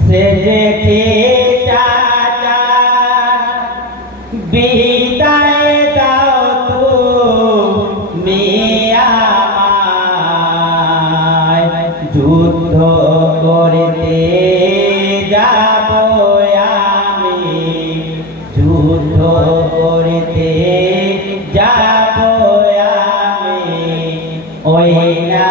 সেজেছে চাচা বিদায় দাও তুমি আমায় যুদ্ধ করতে যাব আমি যুদ্ধ করতে যাব আমি ওই না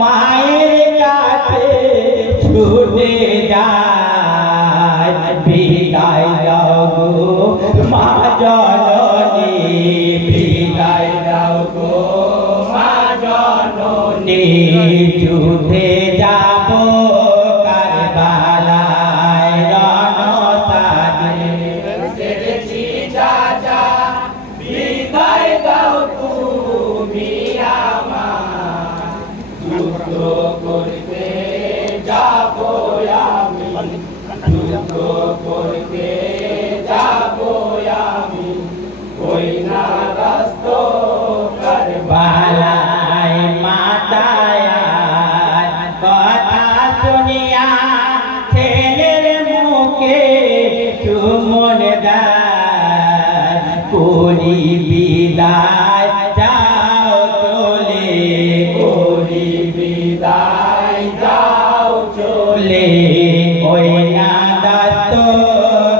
মায়ের কাছে ছুটে যায় বিদায় দাও গো মা জননী বিদায় দাও গো মা জননী যুদ্ধে যাব কারবালায় রণসাজে সেজেছি চাচা বিদায় দাও তুমি আমায় যুদ্ধ করতে যাব আমি যুদ্ধ করতে যাব আমি ওই না রাস্ত কারবালায় মাতায় কথা শুনিয়া ছেলের মুখে চুমন দেয় করি বিদায় যাও চলে করি বিদায় যাও চলে ওই না দাস্ত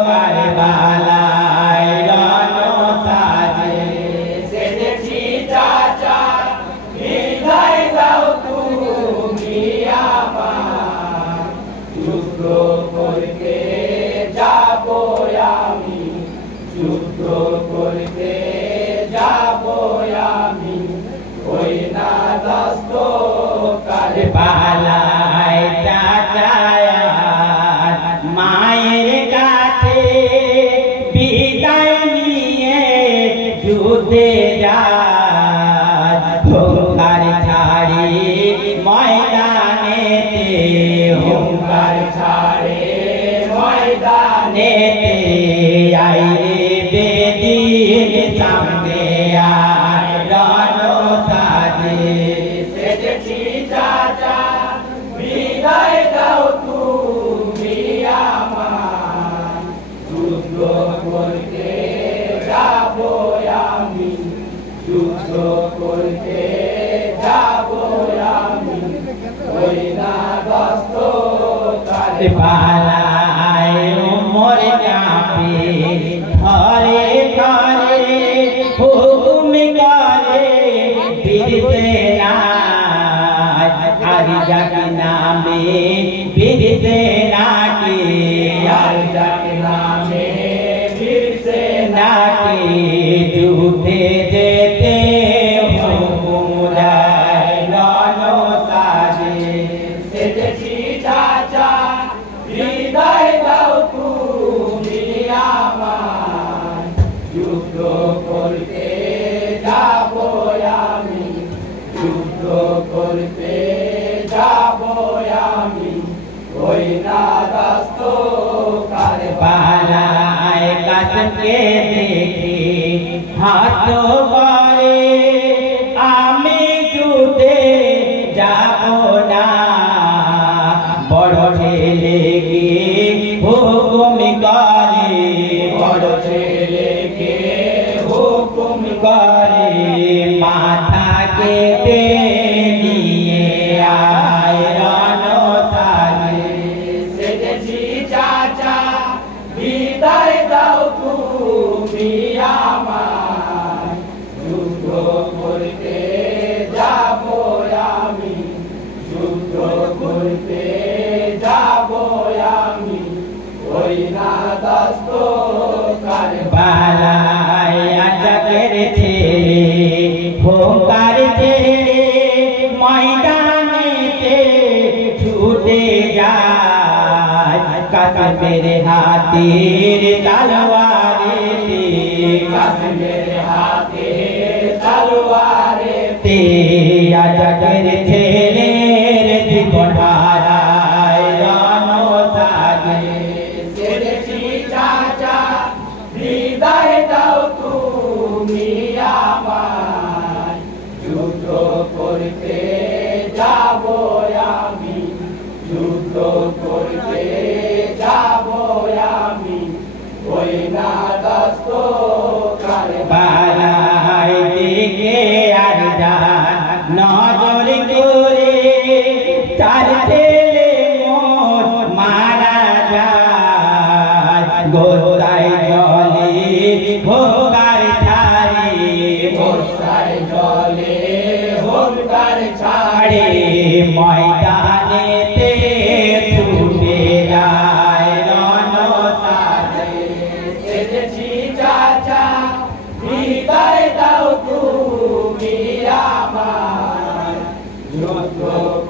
কারবালায় রণসাজে সেজেছি চাচা বিদায় দাও তুমি আমায় যুদ্ধ করতে যাব আমি যুদ্ধ করতে যাব আমি ওই না দাস্ত কারবালায় চাচায় মায়ের কাছে বিদায় নিয়ে যুদ্ধে যায় হুঙ্কার ছাড়ি ময়দানেতে হুঙ্কার ছাড়ে ময়দানেতে আইরে বেদিন সামনে আয় রণসাজে সেজেছি চাচা বিদায় দাও তুমি আমায় যুদ্ধ করতে যাব আমি যুদ্ধ করতে যাব আমি ওই না দস্ত কারবালায় উমর কাঁপে ধরে ধরে হুকুম করে বীর সেনায় আরজাক নামে বীর সেনাকে আরজাক নামে বীর সেনাকে যুদ্ধে যেতে হুকুম দেয় রণসাজে সেজেছি চাচা বিদায় দাও তুমি আমায় पालाए कसम के देखे हाथो करे आमी जुटे जाबो ना बड़ ছেলে के हुकुम करे बड़ ছেলে के हुकुम करे माथा के নিয়ে আয় রণসালে সেজেছি চাচা বিদায় দাও তুমি আমায় যুদ্ধ করতে যাব আমি যুদ্ধ করতে যাব আমি ওই না দস্ত কারবালায় আজাদের ছেলে হোকার ছেলে ময়দানেতে ছুটে যায় কাসমের হাতের তলোয়ারেতে কাসমের হাতের তলোয়ারেতে আজাদের ছেলের জীবন হারায় রণসালে সেজেছি চাচা বিদায় দাও তুমি আমায় যুদ্ধ করতে যাব আমি যুদ্ধ করতে যাব আমি ওই না দস্ত কারবালায় দিকে আর যান নজর করে চার ছেলে মোর মারা যায় গোসাই জলে হোকার ছাড়ে গোসাই জলে হোকার ছাড়ে ময়দানেতে ছুটে যায় রণসালে সেজেছি চাচা বিদায় দাও তুমি আমায় যুদ্ধ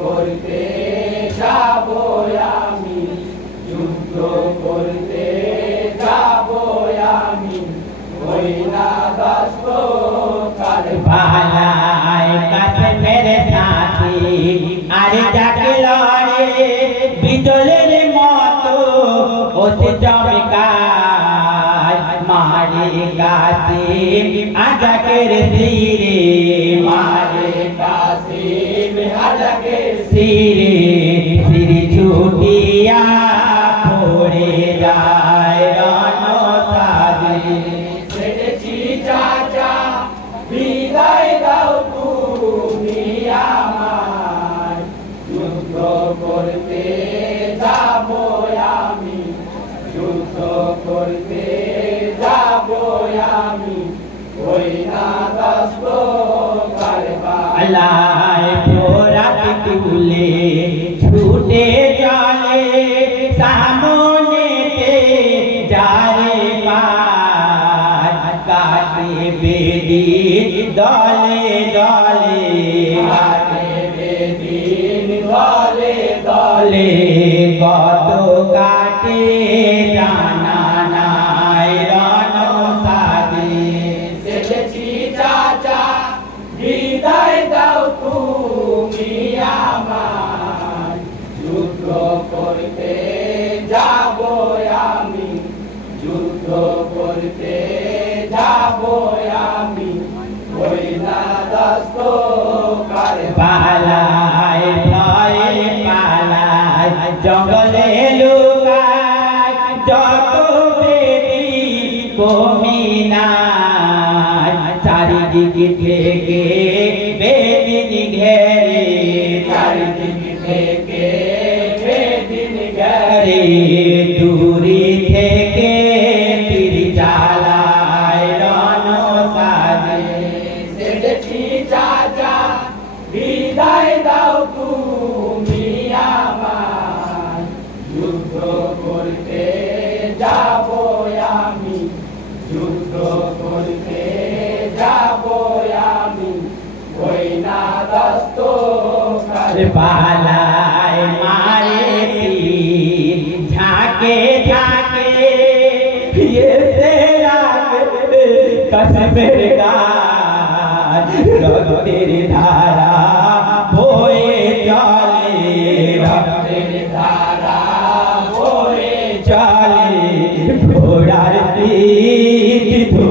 করতে যাব আমি যুদ্ধ করতে যাব আমি ওই না দস্ত কারবালায় কাসমের সাথী আর যাকে লড়ে বিজলের মতো ওসে চমকায় মারে কাসিম আজাকের সিরে মারে কাসিম আজাকের সিরে সিরি ছুটিয়া পড়ে যায় রণসালে সেজেছি চাচা বিদায় দাও তুমি আমায় যুদ্ধ করতে যাব আমি যুদ্ধ করতে যাব আমি ওই না দস্ত কারবালায় ফোরাত তুলে ছুটে চলে সামনেতে যারে পায় কাটে বেদিন দলে দলে কাটে বেদিন দলে দলে কত কাটে জানা নাই রণসালে সেজেছি চাচা বিদায় দাও তুমি আমায় যুদ্ধ করতে যাব আমি যুদ্ধ করতে যাব আমি ওই না দস্ত কারবালায় ভয়ে পালায় জঙ্গলে লুকায় যত বেদি কমিনায় চারিদিকে থেকে বেদিন ঘেরে চারিদিক থেকে বেদিন ঘেরে দূরে থেকে তীর চালায় রণসালে সেজেছি চাচা বিদায় দাও তুমি আমায় যুদ্ধ করতে যাব আমি যুদ্ধ করতে যাব আমি ওই না দস্ত কারবালায় মারে ঝাঁকে ঝাঁকে এসে রাখবে कसमेर गाज रक्तेर धारा बोए चले रक्तेर धारा बोए चले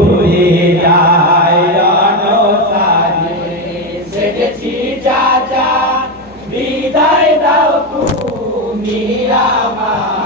হয়ে যায় রণসাজে সেজেছি চাচা বিদায় দাও তুমি আমার